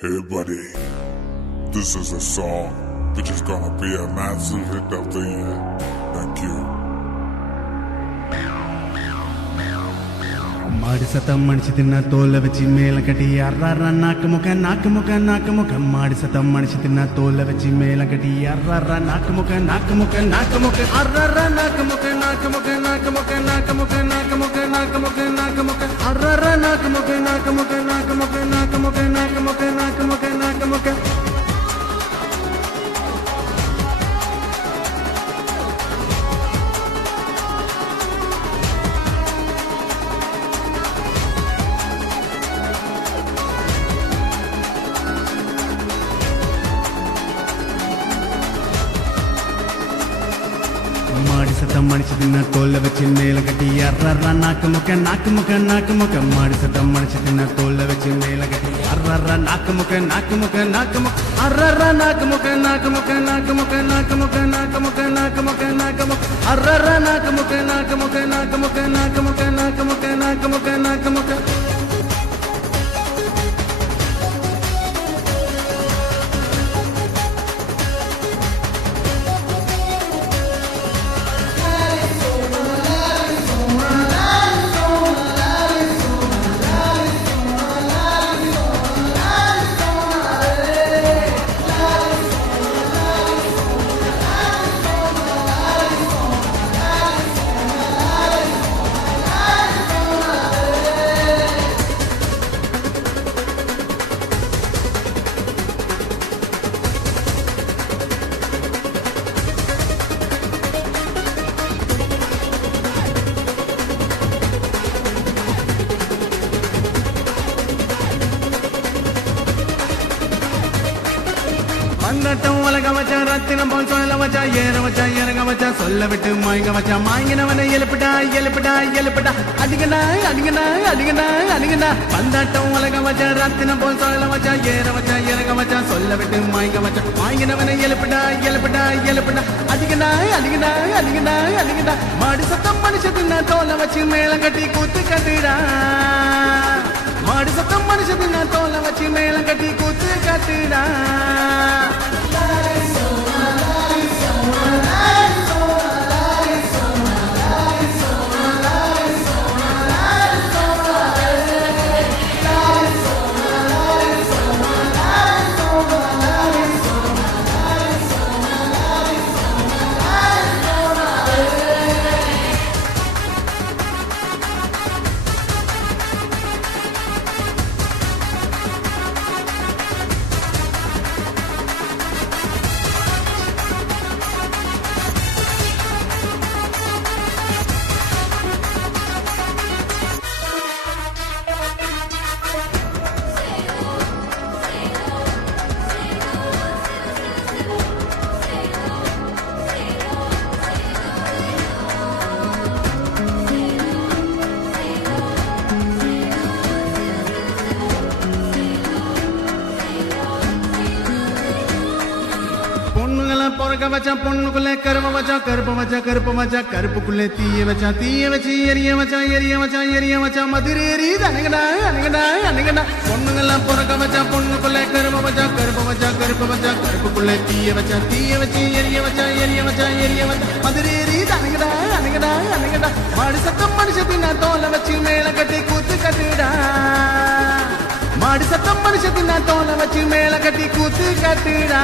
Hey buddy, this is a song which is gonna be a massive hit of the year. Thank you. மாடு சத்தம் மடிச்சு தின்ன தோலை வச்சு மேல கட்டி அர்றாரா நாக்கு முக்க நாக்கு முக்க நாக்கு முக்க மாடு சத்தம் மடிச்சு தின்ன தோலை வச்சு மேல கட்டி அர்றாரா நாக்கு முக்க நாக்கு முக்க நாக்கு முக்க அர்றாரா நாக்கு முக்க நாக்கு முக்க நாக்கு முக்க நாக்கு முக்க நாக்கு முக்க நாக்கு முக்க நாக்கு முக்க அர்றாரா நாக்கு முக்க நாக்கு முக்க நாக்கு முக்க நாக்கு முக்க நாக்கு முக்க நாக்கு முக்க நாக்கு முக்க மாடி சத்தம் மடிச்சு தின்ன தோலை வச்சு மேல கட்டி அர்றாரா நாக்கு முக்க நாக்கு முக்க நாக்கு முக்க மாடி சத்தம் மடிச்சு தின்ன தோலை வச்சு மேல கட்டி அர்றாரா நாக்கு முக்க நாக்கு முக்க நாக்கு முக்க அர்றாரா நாக்கு முக்க நாக்கு முக்க நாக்கு முக்க நாக்கு முக்க நாக்கு முக்க நாக்கு முக்க நாக்கு முக்க அர்றாரா நாக்கு முக்க நாக்கு முக்க நாக்கு முக்க நாக்கு முக்க நாக்கு முக்க நாக்கு முக்க நாக்கு முக்க வந்தட்டம் உலக வச்சா ரத்தினம் போல் சொல்ல வச்சா ஏற வச்சா இறங்க வச்சா சொல்ல விட்டு மாய்ங்க வச்சா மாய்ங்கினவனை எழுப்பிட்டா எழுப்பிட்டா எழுப்பிட்டா அடிக்கடா அடிக்கடா அடிக்கடா அடிக்கடா வந்தட்டம் உலக வச்சா ரத்தினம் போல் சொல்ல வச்சா ஏற வச்சா இறங்க வச்சா சொல்ல விட்டு மாய்ங்க வச்சா மாய்ங்கினவனை எழுப்பிட்டா எழுப்பிட்டா எழுப்பிட்டா அடிக்கடா அடிக்கடா அடிக்கடா அடிக்கடா மாடு சத்தம் மனுஷத்தின தோலை வச்சு மேல கட்டி கூத்து கட்டுடா மாடு சத்தம் மனுஷத்தின தோலை வச்சு மேல கட்டி கூத்து கட்டுடா பொறக்க வச்சா பொண்ணுக்குள்ளே கருப்ப வச்சா கருப்ப வச்சா கருப்ப வச்சா கருப்புக்குள்ளே தீய வச்சா தீய வச்சு எரிய வச்சா எரிய வச்சா எரிய வச்சா மதுரை எரியுது அணுகடா அணுகடா அணுகடா பொண்ணுங்கெல்லாம் பொறக்க வச்சா பொண்ணுக்குள்ளே கருப்ப வச்சா கருப்ப வச்சா கருப்ப வச்சா கருப்புக்குள்ளே தீய வச்சா தீய வச்சு எரிய வச்சா எரிய வச்சா எரிய வச்சா மதுரை எரியுது அணுகடா அணுகடா அணுகடா மாடு சத்தம் மனுஷத்தின தோலை வச்சு மேல கட்டி கூத்து கட்டுடா மாடு சத்தம் மனுஷத்தின தோலை வச்சு மேல கட்டி கூத்து கட்டுடா